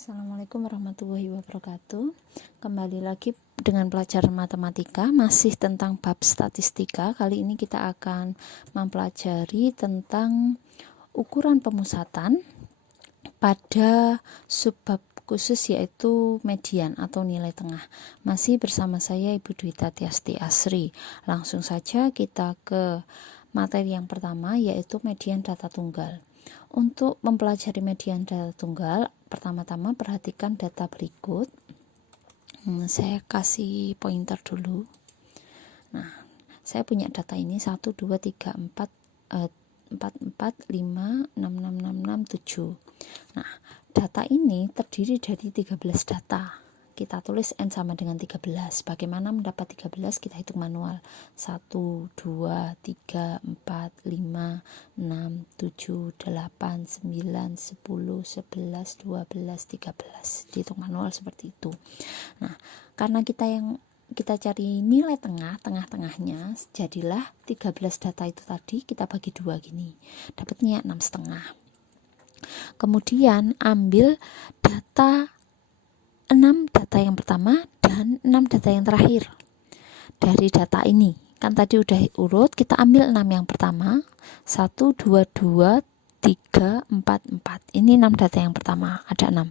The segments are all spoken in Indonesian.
Assalamualaikum warahmatullahi wabarakatuh. Kembali lagi dengan pelajaran matematika, masih tentang bab statistika. Kali ini kita akan mempelajari tentang ukuran pemusatan pada subbab khusus, yaitu median atau nilai tengah. Masih bersama saya Ibu Dwi Tatiasti Asri. Langsung saja kita ke materi yang pertama, yaitu median data tunggal. Untuk mempelajari median data tunggal, pertama-tama perhatikan data berikut. Saya kasih pointer dulu. Nah, saya punya data ini 1, 2, 3, 4, 4, 4, 5, 6, 6, 6, 6, 7. Nah, data ini terdiri dari 13 data. Kita tulis N sama dengan 13. Bagaimana mendapat 13? Kita hitung manual. 1, 2, 3, 4, 5, 6, 7, 8, 9, 10, 11, 12, 13. Dihitung manual seperti itu. Nah, karena kita cari nilai tengah-tengahnya, jadilah 13 data itu tadi kita bagi 2 gini. Dapatnya 6,5. Kemudian ambil 6 data yang pertama dan 6 data yang terakhir. Dari data ini, kan tadi udah urut, kita ambil 6 yang pertama, 1, 2, 2, 3, 4, 4. Ini 6 data yang pertama, ada 6.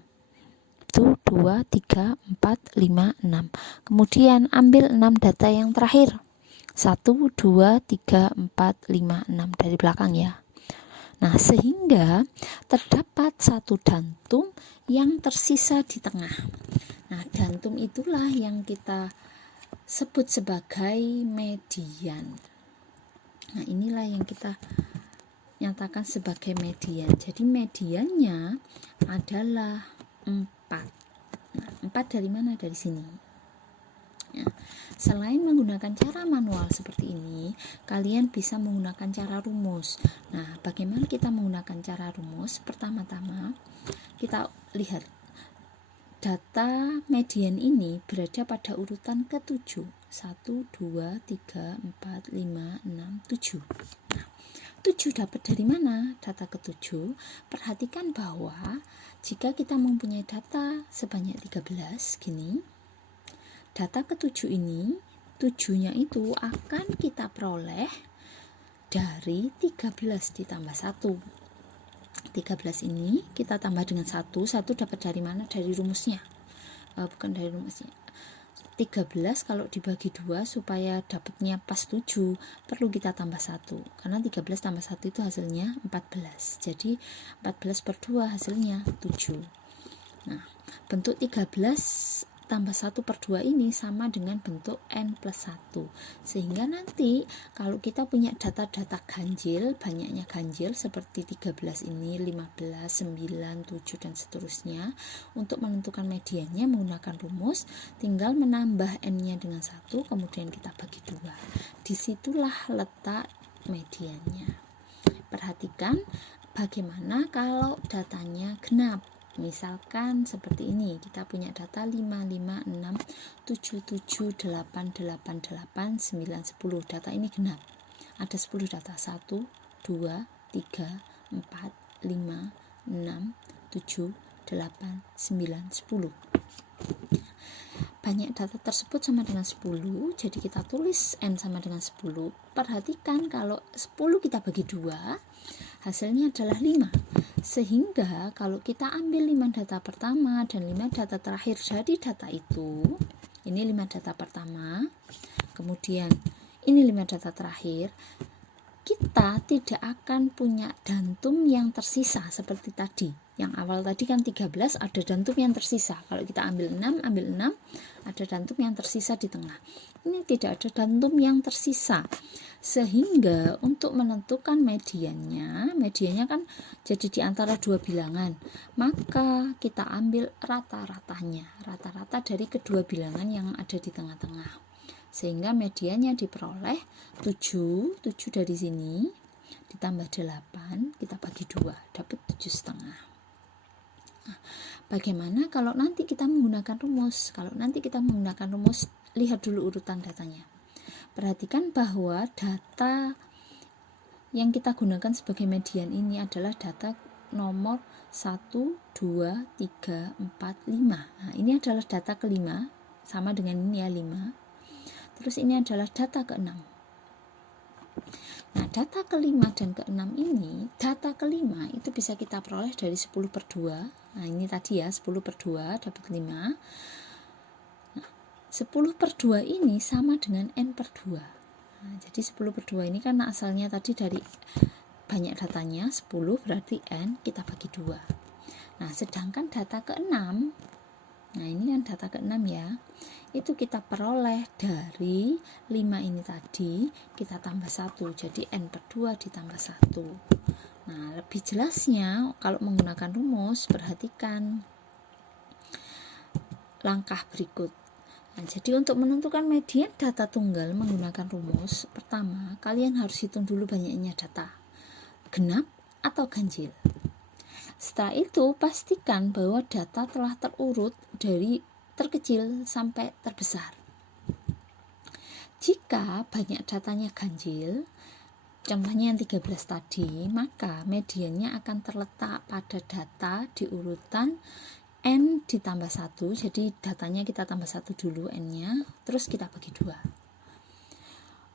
1, 2, 3, 4, 5, 6. Kemudian ambil 6 data yang terakhir. 1, 2, 3, 4, 5, 6 dari belakang ya. Nah, sehingga terdapat satu dantum yang tersisa di tengah. Nah, dantum itulah yang kita sebut sebagai median. Nah, inilah yang kita nyatakan sebagai median. Jadi mediannya adalah 4. Nah, 4 dari mana? Dari sini. Ya. Selain menggunakan cara manual seperti ini, kalian bisa menggunakan cara rumus. Nah, bagaimana kita menggunakan cara rumus? Pertama-tama kita lihat data median ini berada pada urutan ke-7. 1, 2, 3, 4, 5, 6, 7. Nah, 7 dapat dari mana? Data ke-7. Perhatikan bahwa jika kita mempunyai data sebanyak 13 gini, data ke-7 ini, 7-nya itu akan kita peroleh dari 13 ditambah 1. 13 ini kita tambah dengan 1 dapat dari mana? Dari rumusnya. Bukan dari rumusnya. 13 kalau dibagi 2 supaya dapatnya pas 7, perlu kita tambah 1. Karena 13 tambah 1 itu hasilnya 14. Jadi 14 per 2 hasilnya 7. Nah, bentuk 13 tambah 1 per 2 ini sama dengan bentuk N plus 1. Sehingga nanti kalau kita punya data-data ganjil, banyaknya ganjil seperti 13 ini, 15, 9, 7 dan seterusnya, untuk menentukan mediannya menggunakan rumus, tinggal menambah N-nya dengan 1, kemudian kita bagi 2. Disitulah letak mediannya. Perhatikan bagaimana kalau datanya genap. Misalkan seperti ini, kita punya data 5, 5, 6, 7, 7, 8, 8, 8, 9, 10. Data ini genap. Ada 10 data. 1, 2, 3, 4, 5, 6, 7, 8, 9, 10. Banyak data tersebut sama dengan 10, jadi kita tulis N sama dengan 10. Perhatikan kalau 10 kita bagi 2, hasilnya adalah 5. Sehingga kalau kita ambil 5 data pertama dan 5 data terakhir dari data itu, ini 5 data pertama, kemudian ini 5 data terakhir, kita tidak akan punya dantum yang tersisa seperti tadi. Yang awal tadi kan 13, ada dantum yang tersisa. Kalau kita ambil 6, ada dantum yang tersisa di tengah. Ini tidak ada dantum yang tersisa. Sehingga untuk menentukan mediannya kan jadi di antara 2 bilangan. Maka kita ambil rata-ratanya. Rata-rata dari kedua bilangan yang ada di tengah-tengah. Sehingga mediannya diperoleh 7 dari sini ditambah 8, kita bagi 2, dapat 7,5. Nah, bagaimana kalau nanti kita menggunakan rumus? Kalau nanti kita menggunakan rumus, lihat dulu urutan datanya. Perhatikan bahwa data yang kita gunakan sebagai median ini adalah data nomor 1, 2, 3, 4, 5. Nah, ini adalah data kelima, sama dengan ini ya 5. Terus ini adalah data keenam. Nah, data kelima dan keenam ini, data kelima itu bisa kita peroleh dari 10/2. Nah, ini tadi ya 10/2 dapat 5. Nah, 10/2 ini sama dengan n/2. Nah, jadi 10/2 ini kan asalnya tadi dari banyak datanya 10, berarti n kita bagi 2. Nah, sedangkan data keenam, nah ini kan data keenam ya, itu kita peroleh dari 5 ini tadi, kita tambah 1, jadi n/2 ditambah 1. Nah, lebih jelasnya kalau menggunakan rumus, perhatikan langkah berikut. Nah, jadi untuk menentukan median data tunggal menggunakan rumus, pertama kalian harus hitung dulu banyaknya data, genap atau ganjil. Setelah itu pastikan bahwa data telah terurut dari terkecil sampai terbesar. Jika banyak datanya ganjil, contohnya yang 13 tadi, maka mediannya akan terletak pada data di urutan n ditambah 1. Jadi datanya kita tambah 1 dulu n-nya, terus kita bagi 2.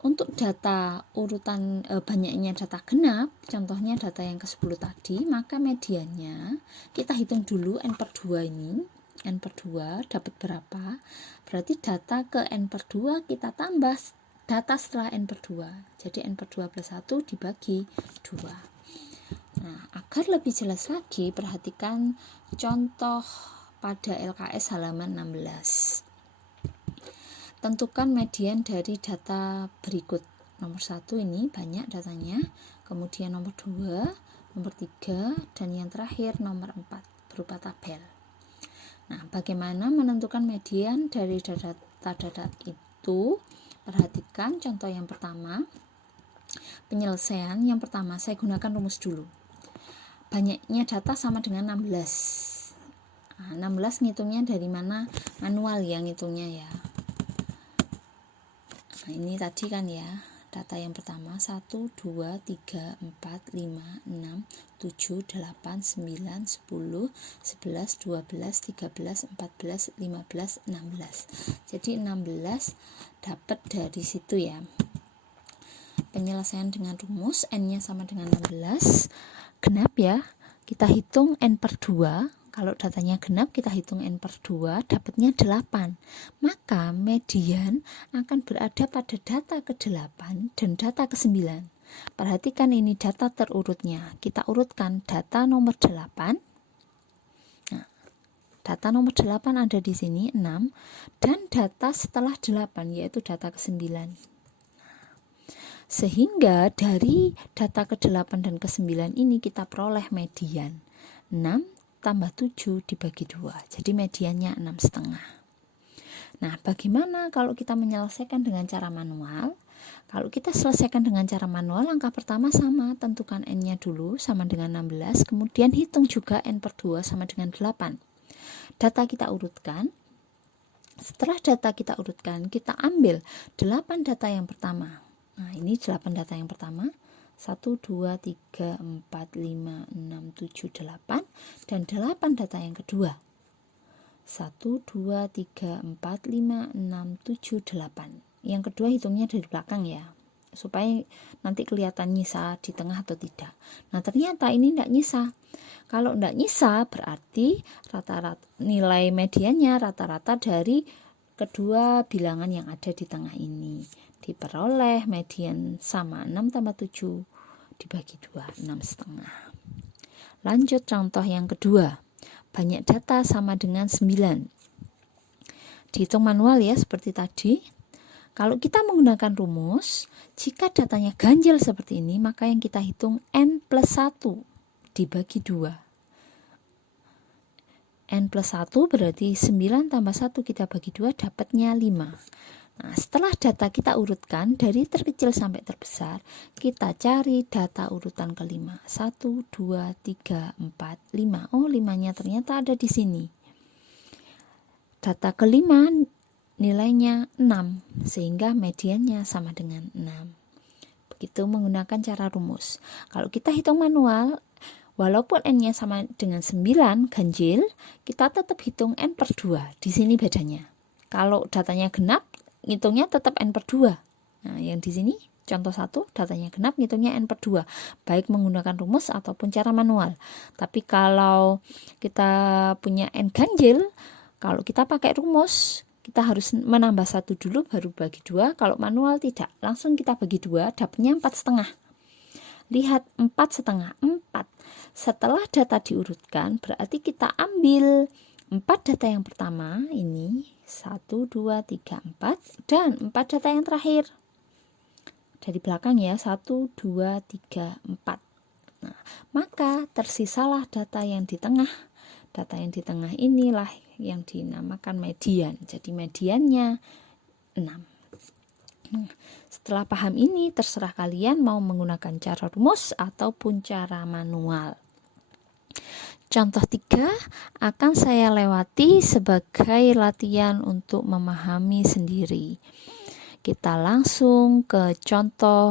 Untuk data urutan banyaknya data genap, contohnya data yang ke-10 tadi, maka mediannya kita hitung dulu n/2 ini. n/2 dapat berapa? Berarti data ke n/2 kita tambah data setelah n/2. Jadi n/2 plus 1 dibagi 2. Nah, agar lebih jelas lagi, perhatikan contoh pada LKS halaman 16. Tentukan median dari data berikut. Nomor 1 ini banyak datanya, kemudian nomor 2, nomor 3, dan yang terakhir nomor 4 berupa tabel. Nah, bagaimana menentukan median dari data-data itu? Perhatikan contoh yang pertama. Penyelesaian yang pertama, saya gunakan rumus dulu. Banyaknya data sama dengan 16. Nah, 16 ngitungnya dari mana? Manual ya ngitungnya ya. Nah, ini tadi kan ya, data yang pertama 1, 2, 3, 4, 5, 6, 7, 8, 9, 10, 11, 12, 13, 14, 15, 16. Jadi 16 dapat dari situ ya. Penyelesaian dengan rumus, n-nya sama dengan 16. Genap ya, kita hitung n/2. Kalau datanya genap, kita hitung n/2, dapatnya 8. Maka median akan berada pada data ke-8 dan data ke-9. Perhatikan ini data terurutnya. Kita urutkan data nomor 8. Nah, data nomor 8 ada di sini 6, dan data setelah 8 yaitu data ke-9. Sehingga dari data ke-8 dan ke-9 ini kita peroleh median 6 tambah 7 dibagi 2. Jadi mediannya 6,5. Nah, bagaimana kalau kita menyelesaikan dengan cara manual? Kalau kita selesaikan dengan cara manual, langkah pertama sama, tentukan n-nya dulu sama dengan 16, kemudian hitung juga n/2 sama dengan 8. Data kita urutkan. Setelah data kita urutkan, kita ambil 8 data yang pertama. Nah, ini 8 data yang pertama. 1, 2, 3, 4, 5, 6, 7, 8, dan 8 data yang kedua. 1, 2, 3, 4, 5, 6, 7, 8. Yang kedua hitungnya dari belakang ya, supaya nanti kelihatan nyisa di tengah atau tidak. Nah, ternyata ini tidak nyisa. Kalau tidak nyisa, berarti rata-rata nilai mediannya rata-rata dari kedua bilangan yang ada di tengah ini. Diperoleh median sama 6 tambah 7 dibagi 2, 6,5. Lanjut contoh yang kedua. Banyak data sama dengan 9. Dihitung manual ya seperti tadi. Kalau kita menggunakan rumus, jika datanya ganjil seperti ini, maka yang kita hitung n plus 1 dibagi 2. N plus 1 berarti 9 tambah 1 kita bagi 2, dapatnya 5. Nah, setelah data kita urutkan dari terkecil sampai terbesar, kita cari data urutan kelima. 1, 2, 3, 4, 5. Oh, 5-nya ternyata ada di sini. Data kelima nilainya 6, sehingga mediannya sama dengan 6. Begitu menggunakan cara rumus. Kalau kita hitung manual, Walaupun N-nya sama dengan 9 ganjil, kita tetap hitung N per 2. Di sini bedanya. Kalau datanya genap, ngitungnya tetap N per 2. Nah, yang di sini contoh 1, datanya genap, ngitungnya N per 2. Baik menggunakan rumus ataupun cara manual. Tapi kalau kita punya N ganjil, kalau kita pakai rumus, kita harus menambah 1 dulu baru bagi 2. Kalau manual tidak, langsung kita bagi 2, dapatnya 4,5. Lihat 4,5, 4. Setelah data diurutkan, berarti kita ambil 4 data yang pertama, ini 1, 2, 3, 4, dan 4 data yang terakhir. Dari belakang ya, 1, 2, 3, 4. Nah, maka tersisalah data yang di tengah. Data yang di tengah inilah yang dinamakan median. Jadi mediannya 6. Setelah paham ini, terserah kalian mau menggunakan cara rumus ataupun cara manual. Contoh 3 akan saya lewati sebagai latihan untuk memahami sendiri. Kita langsung ke contoh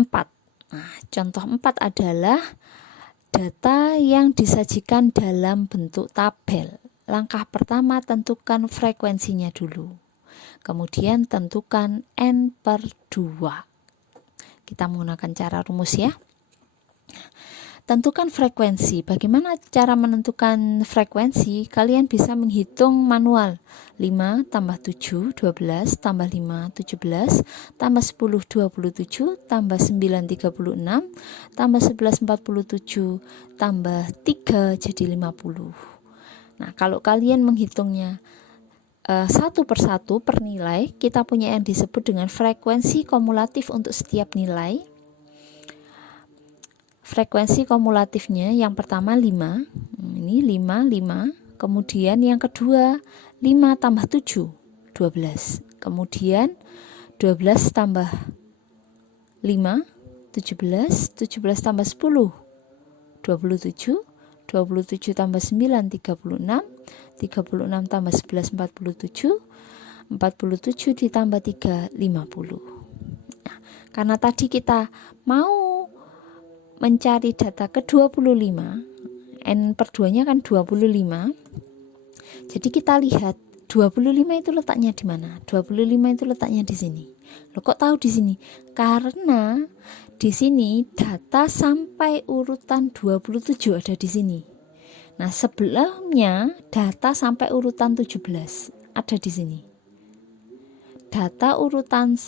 4. Nah, contoh 4 adalah data yang disajikan dalam bentuk tabel. Langkah pertama, tentukan frekuensinya dulu. Kemudian tentukan N per 2. Kita menggunakan cara rumus ya. Tentukan frekuensi. Bagaimana cara menentukan frekuensi? Kalian bisa menghitung manual. 5 tambah 7, 12, tambah 5, 17, tambah 10, 27, tambah 9, 36, tambah 11, 47, tambah 3 jadi 50. Nah, kalau kalian menghitungnya satu per satu per nilai, kita punya yang disebut dengan frekuensi kumulatif untuk setiap nilai. Frekuensi kumulatifnya yang pertama 5, ini 5, 5, kemudian yang kedua 5 tambah 7, 12, kemudian 12 tambah 5, 17, 17 tambah 10, 27, 27 tambah 9, 36, 36 tambah 11, 47, 47 ditambah 3, 50. Nah, karena tadi kita mau mencari data ke 25, N per 2 nya kan 25, jadi kita lihat 25 itu letaknya di mana? 25 itu letaknya di sini. Loh, kok tahu di sini? Karena di sini data sampai urutan 27 ada di sini. Nah, sebelumnya data sampai urutan 17 ada di sini. Data urutan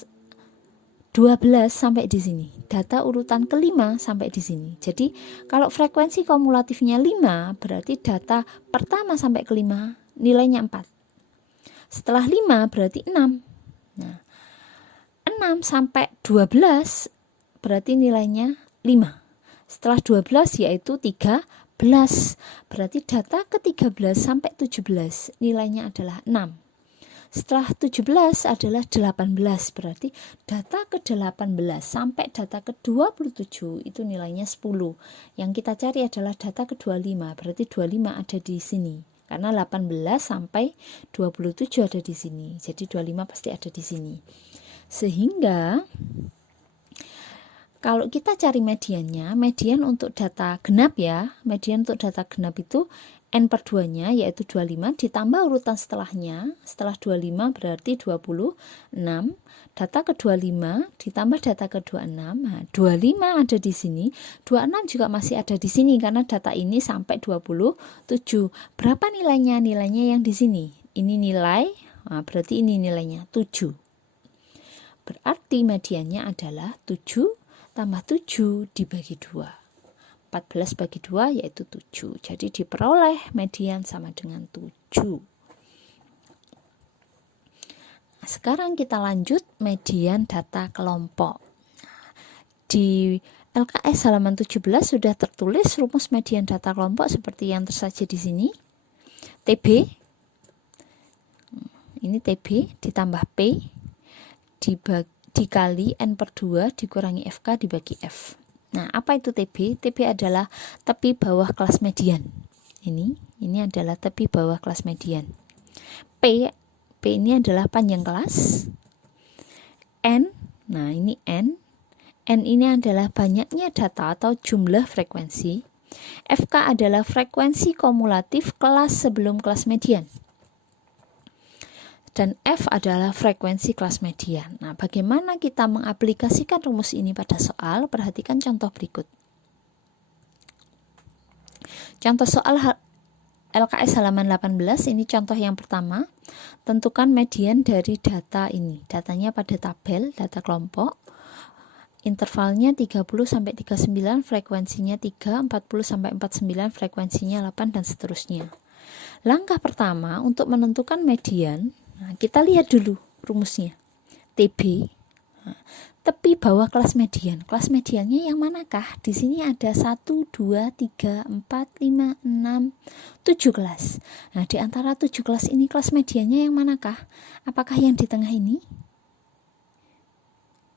12 sampai di sini. Data urutan kelima sampai di sini. Jadi kalau frekuensi kumulatifnya 5, berarti data pertama sampai kelima nilainya 4. Setelah 5 berarti 6. Nah, 6 sampai 12 berarti nilainya 5. Setelah 12 yaitu 13. Berarti data ke-13 sampai 17 nilainya adalah 6. Setelah 17 adalah 18, berarti data ke-18 sampai data ke-27 itu nilainya 10. Yang kita cari adalah data ke-25, berarti 25 ada di sini. Karena 18 sampai 27 ada di sini. Jadi 25 pasti ada di sini. Sehingga kalau kita cari mediannya, median untuk data genap ya, median untuk data genap itu N per 2 nya yaitu 25 ditambah urutan setelahnya. Setelah 25 berarti 26. Data ke-25 ditambah data ke-26. Nah, 25 ada di sini, 26 juga masih ada di sini karena data ini sampai 27. Berapa nilainya? Nilainya yang di sini. Ini nilai, nah berarti ini nilainya 7. Berarti mediannya adalah 7 tambah 7 dibagi 2. 14 bagi 2 yaitu 7. Jadi diperoleh median sama dengan 7. Nah, sekarang kita lanjut median data kelompok. Di LKS halaman 17 sudah tertulis rumus median data kelompok seperti yang tersaji di sini. TB, ini TB ditambah P dikali N per 2 dikurangi FK dibagi F. Nah, apa itu TB? TB adalah tepi bawah kelas median. Ini adalah tepi bawah kelas median. P ini adalah panjang kelas. N, nah ini N N ini adalah banyaknya data atau jumlah frekuensi. FK adalah frekuensi kumulatif kelas sebelum kelas median. Dan F adalah frekuensi kelas median. Nah, bagaimana kita mengaplikasikan rumus ini pada soal? Perhatikan contoh berikut. Contoh soal LKS halaman 18, ini contoh yang pertama. Tentukan median dari data ini. Datanya pada tabel, data kelompok. Intervalnya 30 sampai 39, frekuensinya 3, 40 sampai 49, frekuensinya 8 dan seterusnya. Langkah pertama untuk menentukan median, nah, kita lihat dulu rumusnya. TB, tepi bawah kelas median. Kelas mediannya yang manakah? Di sini ada 1, 2, 3, 4, 5, 6, 7 kelas. Nah, di antara 7 kelas ini kelas mediannya yang manakah? Apakah yang di tengah ini?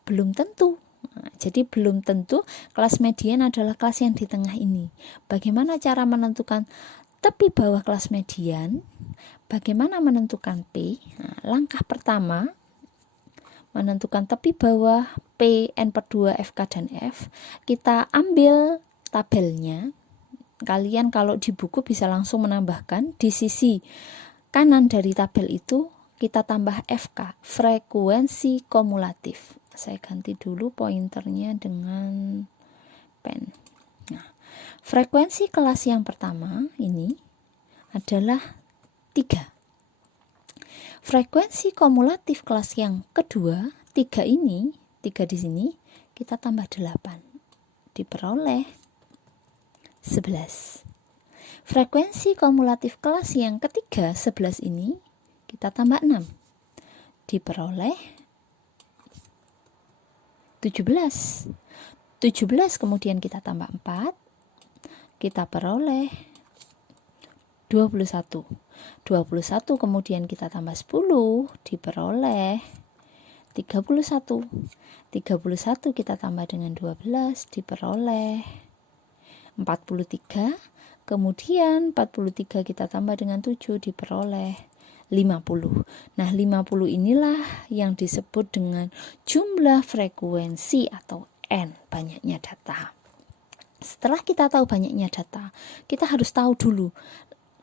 Belum tentu. Nah, jadi belum tentu kelas median adalah kelas yang di tengah ini. Bagaimana cara menentukan tepi bawah kelas median? Bagaimana menentukan P? Nah, langkah pertama menentukan tepi bawah P, N per 2, FK dan F. Kita ambil tabelnya. Kalian kalau di buku bisa langsung menambahkan di sisi kanan dari tabel itu kita tambah FK, frekuensi kumulatif. Saya ganti dulu pointernya dengan pen. Nah, frekuensi kelas yang pertama ini adalah 3. Frekuensi kumulatif kelas yang kedua, 3 ini, 3 di sini, kita tambah 8. Diperoleh 11. Frekuensi kumulatif kelas yang ketiga, 11 ini, kita tambah 6. Diperoleh 17. 17 kemudian kita tambah 4, kita peroleh 21. 21 kemudian kita tambah 10, diperoleh 31. 31 kita tambah dengan 12, diperoleh 43. Kemudian 43 kita tambah dengan 7, diperoleh 50. Nah, 50 inilah yang disebut dengan jumlah frekuensi atau N, banyaknya data. Setelah kita tahu banyaknya data, kita harus tahu dulu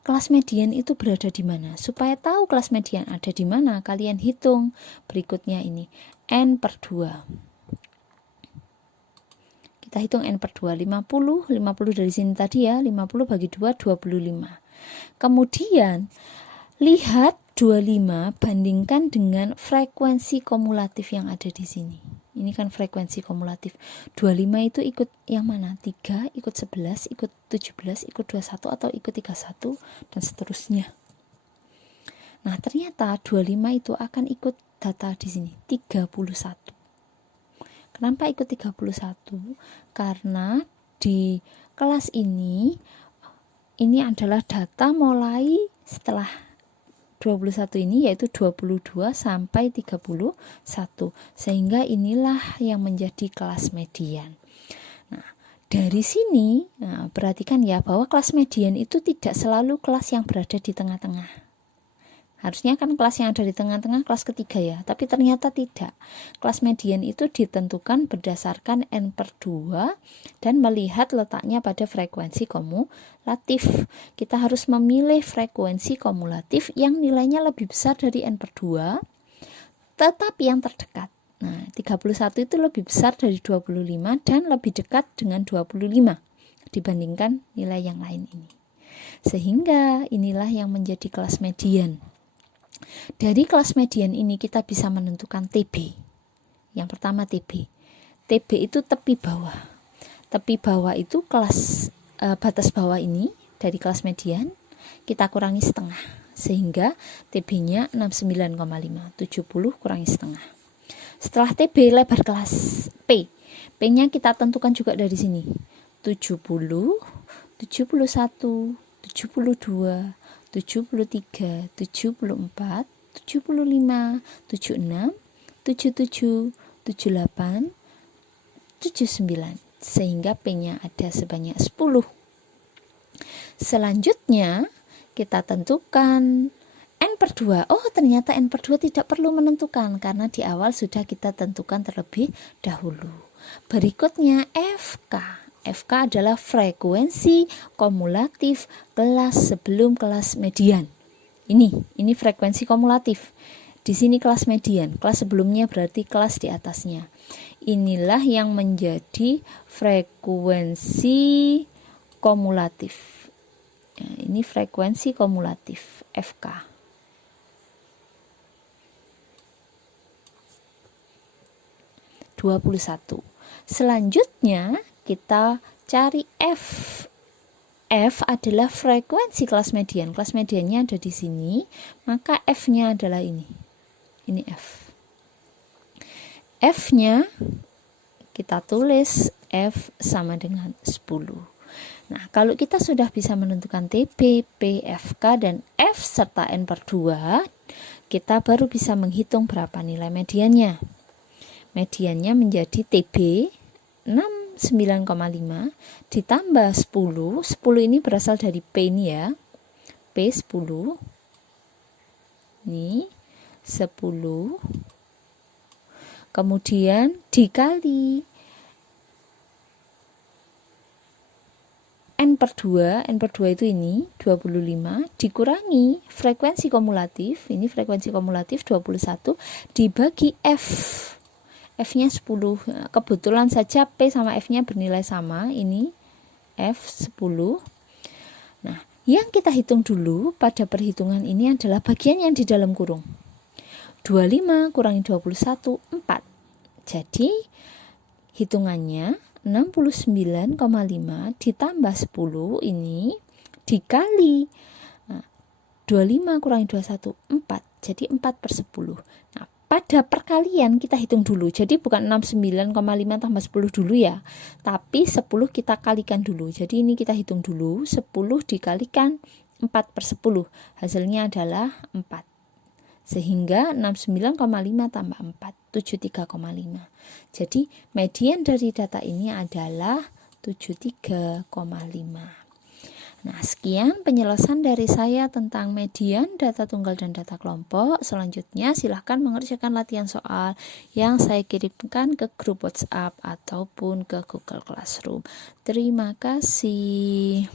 kelas median itu berada di mana. Supaya tahu kelas median ada di mana, kalian hitung berikutnya ini, N per 2. Kita hitung N per 2, 50 dari sini tadi ya, 50 bagi 2, 25. Kemudian lihat 25 bandingkan dengan frekuensi kumulatif yang ada di sini. Ini kan frekuensi kumulatif. 25 itu ikut yang mana? 3, ikut 11, ikut 17, ikut 21 atau ikut 31 dan seterusnya. Nah, ternyata 25 itu akan ikut data di sini 31. Kenapa ikut 31? Karena di kelas ini adalah data mulai setelah 21 ini, yaitu 22 sampai 31, sehingga inilah yang menjadi kelas median. Nah, dari sini perhatikan ya bahwa kelas median itu tidak selalu kelas yang berada di tengah-tengah. Harusnya kan kelas yang ada di tengah-tengah kelas ketiga ya, tapi ternyata tidak. Kelas median itu ditentukan berdasarkan N per 2 dan melihat letaknya pada frekuensi kumulatif. Kita harus memilih frekuensi kumulatif yang nilainya lebih besar dari N per 2, tetapi yang terdekat. Nah, 31 itu lebih besar dari 25 dan lebih dekat dengan 25 dibandingkan nilai yang lain ini. Sehingga inilah yang menjadi kelas median. Dari kelas median ini kita bisa menentukan TB. Yang pertama TB. TB itu tepi bawah. Tepi bawah itu kelas batas bawah ini dari kelas median kita kurangi setengah, sehingga TB-nya 69,5. 70 kurangi setengah. Setelah TB lebar kelas P. P-nya kita tentukan juga dari sini. 70, 71, 72, 73, 74, 75, 76, 77, 78, 79, sehingga P-nya ada sebanyak 10. Selanjutnya kita tentukan N per 2. Oh, ternyata N per 2 tidak perlu menentukan karena di awal sudah kita tentukan terlebih dahulu. Berikutnya FK. FK adalah frekuensi kumulatif kelas sebelum kelas median. Ini frekuensi kumulatif. Di sini kelas median, kelas sebelumnya berarti kelas di atasnya. Inilah yang menjadi frekuensi kumulatif. Nah, ini frekuensi kumulatif FK. Selanjutnya kita cari F. F adalah frekuensi kelas median. Kelas mediannya ada di sini, maka F-nya adalah ini. Ini F. F-nya kita tulis F sama dengan 10. Nah, kalau kita sudah bisa menentukan TB, P, FK, dan F serta N/2, kita baru bisa menghitung berapa nilai mediannya. Mediannya menjadi TB 69,5 ditambah 10. 10 ini berasal dari P ini ya. P 10. Ini 10. Kemudian dikali N/2. N/2 itu ini 25 dikurangi frekuensi kumulatif. Ini frekuensi kumulatif 21 dibagi F. F-nya 10. Kebetulan saja P sama F-nya bernilai sama. Ini F 10. Nah, yang kita hitung dulu pada perhitungan ini adalah bagian yang di dalam kurung. 25 kurangi 21, 4. Jadi, hitungannya 69,5 ditambah 10 ini dikali 25 kurangi 21, 4. Jadi 4/10. Nah, pada perkalian kita hitung dulu. Jadi bukan 69,5 tambah 10 dulu ya. Tapi 10 kita kalikan dulu. Jadi ini kita hitung dulu. 10 dikalikan 4/10. Hasilnya adalah 4. Sehingga 69,5 tambah 4, 73,5. Jadi median dari data ini adalah 73,5. Nah, sekian penjelasan dari saya tentang median, data tunggal, dan data kelompok. Selanjutnya silahkan mengerjakan latihan soal yang saya kirimkan ke grup WhatsApp ataupun ke Google Classroom. Terima kasih.